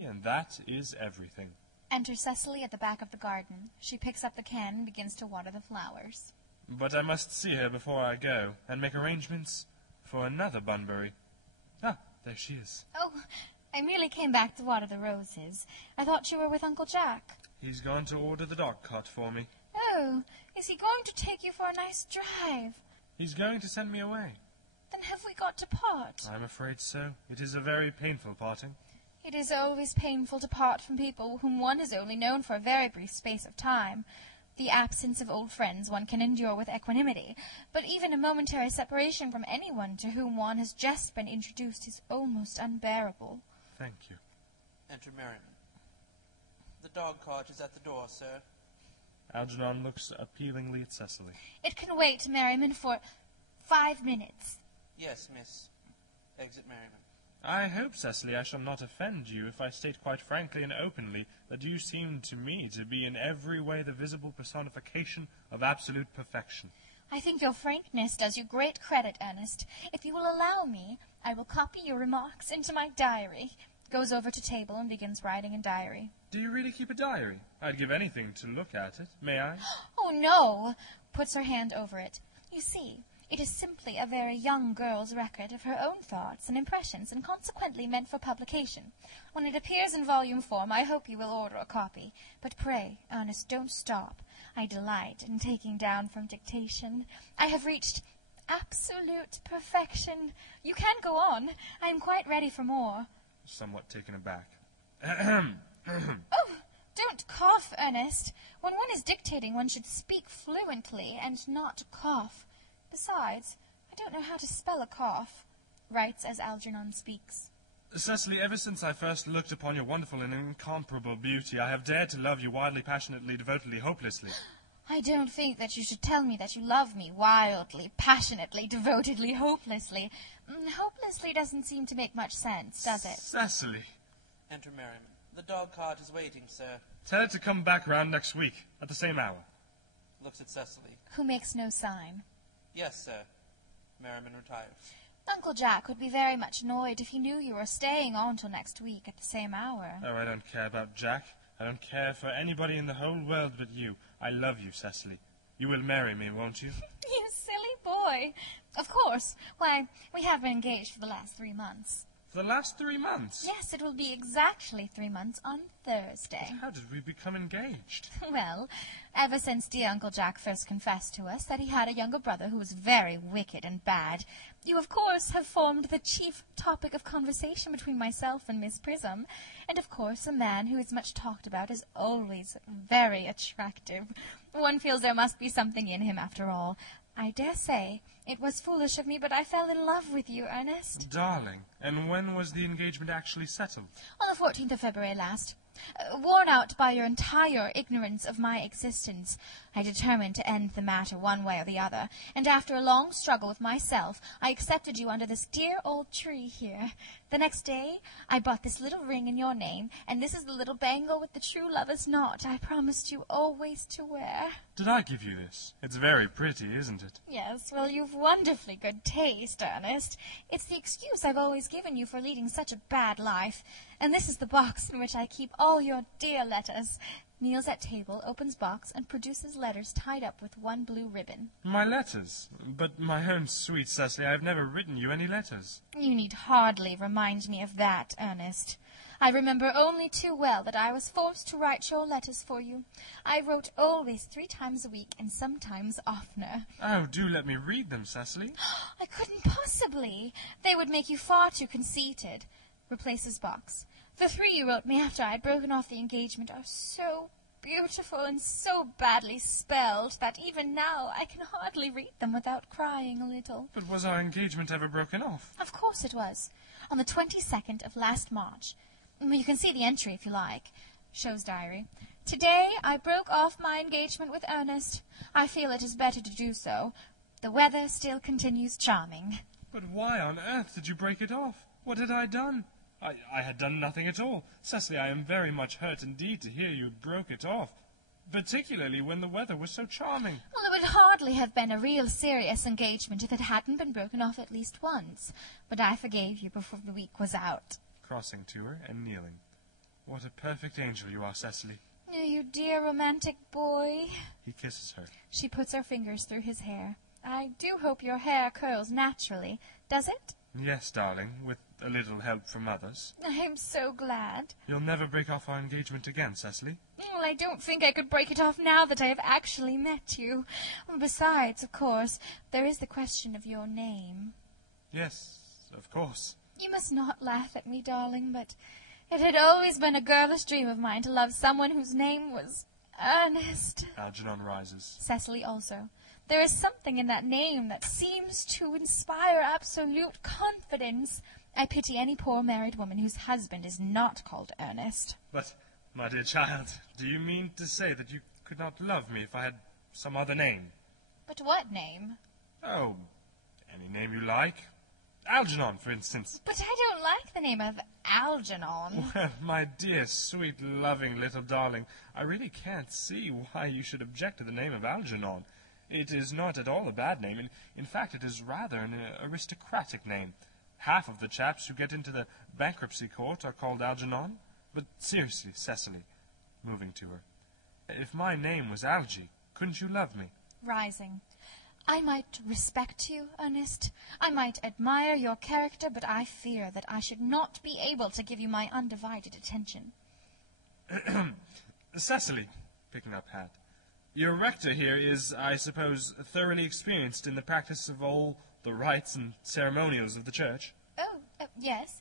And that is everything. Enter Cecily at the back of the garden. She picks up the can and begins to water the flowers. But I must see her before I go, and make arrangements for another Bunbury. Ah, there she is. Oh, I merely came back to water the roses. I thought you were with Uncle Jack. He's gone to order the dog cart for me. Oh, is he going to take you for a nice drive? He's going to send me away. Then have we got to part? I'm afraid so. It is a very painful parting. It is always painful to part from people whom one has only known for a very brief space of time. The absence of old friends one can endure with equanimity, but even a momentary separation from anyone to whom one has just been introduced is almost unbearable. Thank you. Enter Merriman. The dog cart is at the door, sir. Algernon looks appealingly at Cecily. It can wait, Merriman, for 5 minutes. Yes, miss. Exit Merriman. I hope, Cecily, I shall not offend you if I state quite frankly and openly that you seem to me to be in every way the visible personification of absolute perfection. I think your frankness does you great credit, Ernest. If you will allow me, I will copy your remarks into my diary. Goes over to table and begins writing in diary. Do you really keep a diary? I'd give anything to look at it. May I? Oh, no! Puts her hand over it. You see, it is simply a very young girl's record of her own thoughts and impressions, and consequently meant for publication. When it appears in volume form, I hope you will order a copy. But pray, Ernest, don't stop. I delight in taking down from dictation. I have reached absolute perfection. You can go on. I am quite ready for more. Somewhat taken aback. Oh, don't cough, Ernest. When one is dictating, one should speak fluently and not cough. Besides, I don't know how to spell a cough. Writes as Algernon speaks. Cecily, ever since I first looked upon your wonderful and incomparable beauty, I have dared to love you wildly, passionately, devotedly, hopelessly. I don't think that you should tell me that you love me wildly, passionately, devotedly, hopelessly. Hopelessly doesn't seem to make much sense, does it? Cecily. Enter Merriman. The dog cart is waiting, sir. Tell her to come back round next week, at the same hour. Looks at Cecily. Who makes no sign. Yes, sir. Merriman retires. Uncle Jack would be very much annoyed if he knew you were staying on till next week at the same hour. Oh, I don't care about Jack. I don't care for anybody in the whole world but you. I love you, Cecily. You will marry me, won't you? You silly boy. Of course. Why, we have been engaged for the last 3 months. For the last 3 months? Yes, it will be exactly 3 months on Thursday. How did we become engaged? Well, ever since dear Uncle Jack first confessed to us that he had a younger brother who was very wicked and bad, you, of course, have formed the chief topic of conversation between myself and Miss Prism. And, of course, a man who is much talked about is always very attractive. One feels there must be something in him after all. I dare say it was foolish of me, but I fell in love with you, Ernest. Darling, and when was the engagement actually settled? On the 14th of February last. Worn out by your entire ignorance of my existence, I determined to end the matter one way or the other, and after a long struggle with myself, I accepted you under this dear old tree here. The next day, I bought this little ring in your name, and this is the little bangle with the true lover's knot I promised you always to wear. Did I give you this? It's very pretty, isn't it? Yes, well, you've wonderfully good taste, Ernest. It's the excuse I've always given you for leading such a bad life. And this is the box in which I keep all your dear letters. Kneels at table, opens box, and produces letters tied up with one blue ribbon. My letters? But, my own sweet Cecily, I have never written you any letters. You need hardly remind me of that, Ernest. I remember only too well that I was forced to write your letters for you. I wrote always 3 times a week, and sometimes oftener. Oh, do let me read them, Cecily. I couldn't possibly. They would make you far too conceited. Replaces box. The 3 you wrote me after I had broken off the engagement are so beautiful and so badly spelled that even now I can hardly read them without crying a little. But was our engagement ever broken off? Of course it was. On the 22nd of last March. You can see the entry if you like. Shows diary. Today I broke off my engagement with Ernest. I feel it is better to do so. The weather still continues charming. But why on earth did you break it off? What had I done? I had done nothing at all. Cecily, I am very much hurt indeed to hear you broke it off, particularly when the weather was so charming. Well, it would hardly have been a real serious engagement if it hadn't been broken off at least once. But I forgave you before the week was out. Crossing to her and kneeling. What a perfect angel you are, Cecily. Oh, you dear romantic boy. He kisses her. She puts her fingers through his hair. I do hope your hair curls naturally. Does it? Yes, darling, with a little help from others. I'm so glad. You'll never break off our engagement again, Cecily? Well, I don't think I could break it off now that I have actually met you. Besides, of course, there is the question of your name. Yes, of course. You must not laugh at me, darling, but it had always been a girlish dream of mine to love someone whose name was Earnest. Algernon rises. Cecily also. There is something in that name that seems to inspire absolute confidence. I pity any poor married woman whose husband is not called Earnest. But, my dear child, do you mean to say that you could not love me if I had some other name? But what name? Oh, any name you like. Algernon, for instance. But I don't like the name of Algernon. Well, my dear, sweet, loving little darling, I really can't see why you should object to the name of Algernon. It is not at all a bad name. In fact, it is rather an aristocratic name. Half of the chaps who get into the bankruptcy court are called Algernon. But seriously, Cecily, moving to her, if my name was Algy, couldn't you love me? Rising. I might respect you, Ernest. I might admire your character, but I fear that I should not be able to give you my undivided attention. Cecily, picking up hat, your rector here is, I suppose, thoroughly experienced in the practice of all the rites and ceremonials of the church. Oh, yes.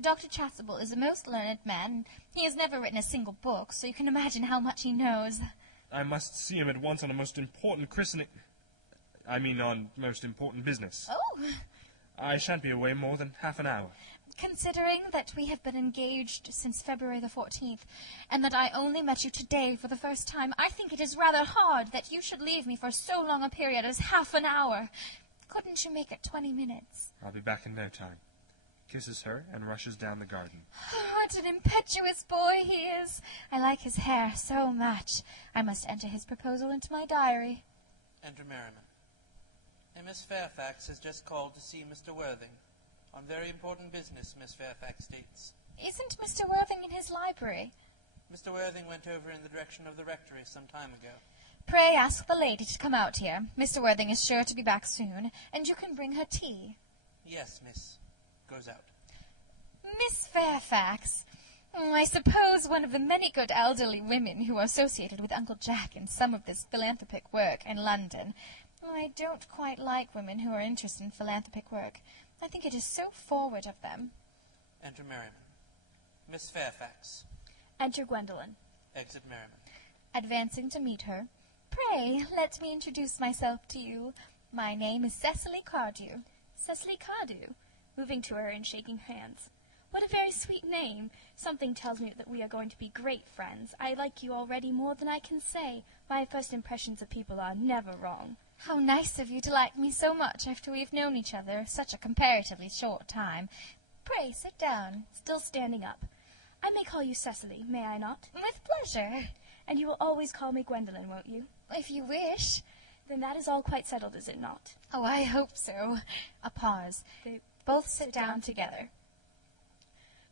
Dr. Chasuble is a most learned man, and he has never written a single book, so you can imagine how much he knows. I must see him at once on a most important christening... on most important business. Oh! I shan't be away more than half an hour. Considering that we have been engaged since February the 14th, and that I only met you today for the first time, I think it is rather hard that you should leave me for so long a period as half an hour. Couldn't you make it 20 minutes? I'll be back in no time. Kisses her and rushes down the garden. What an impetuous boy he is! I like his hair so much. I must enter his proposal into my diary. Enter Merriman. A Miss Fairfax has just called to see Mr. Worthing. On very important business, Miss Fairfax states. Isn't Mr. Worthing in his library? Mr. Worthing went over in the direction of the rectory some time ago. Pray ask the lady to come out here. Mr. Worthing is sure to be back soon, and you can bring her tea. Yes, miss. Goes out. Miss Fairfax, I suppose one of the many good elderly women who are associated with Uncle Jack in some of this philanthropic work in London. I don't quite like women who are interested in philanthropic work. I think it is so forward of them. Enter Merriman. Miss Fairfax. Enter Gwendolen. Exit Merriman. Advancing to meet her. Pray, let me introduce myself to you. My name is Cecily Cardew. Cecily Cardew. Moving to her and shaking hands. What a very sweet name. Something tells me that we are going to be great friends. I like you already more than I can say. My first impressions of people are never wrong. How nice of you to like me so much after we've known each other such a comparatively short time. Pray, sit down. Still standing up. I may call you Cecily, may I not? With pleasure. And you will always call me Gwendolen, won't you? If you wish. Then that is all quite settled, is it not? Oh, I hope so. A pause. They Both sit down together.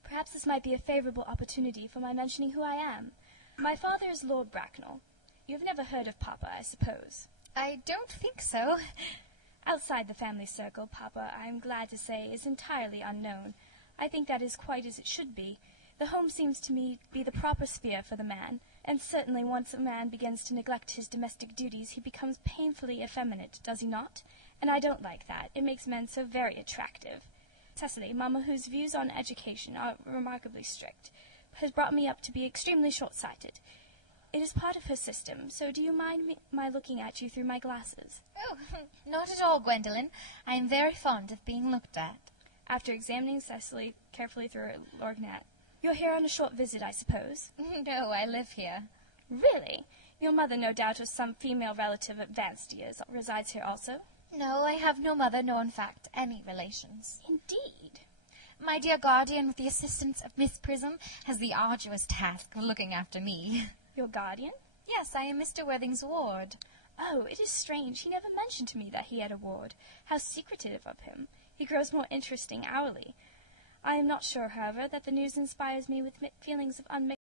Perhaps this might be a favorable opportunity for my mentioning who I am. My father is Lord Bracknell. You have never heard of Papa, I suppose. I don't think so. Outside the family circle, Papa, I am glad to say, is entirely unknown. I think that is quite as it should be. The home seems to me to be the proper sphere for the man, and certainly once a man begins to neglect his domestic duties, he becomes painfully effeminate, does he not? And I don't like that. It makes men so very attractive. Cecily, Mamma, whose views on education are remarkably strict, has brought me up to be extremely short-sighted. It is part of her system, so do you mind my looking at you through my glasses? Oh, not at all, Gwendolen. I am very fond of being looked at. After examining Cecily carefully through her lorgnette. You're here on a short visit, I suppose? No, I live here. Really? Your mother, no doubt, or some female relative of advanced years, resides here also? No, I have no mother, nor, in fact, any relations. Indeed. My dear guardian, with the assistance of Miss Prism, has the arduous task of looking after me. Your guardian? Yes, I am Mr. Worthing's ward. Oh, it is strange. He never mentioned to me that he had a ward. How secretive of him. He grows more interesting hourly. I am not sure, however, that the news inspires me with feelings of unmixed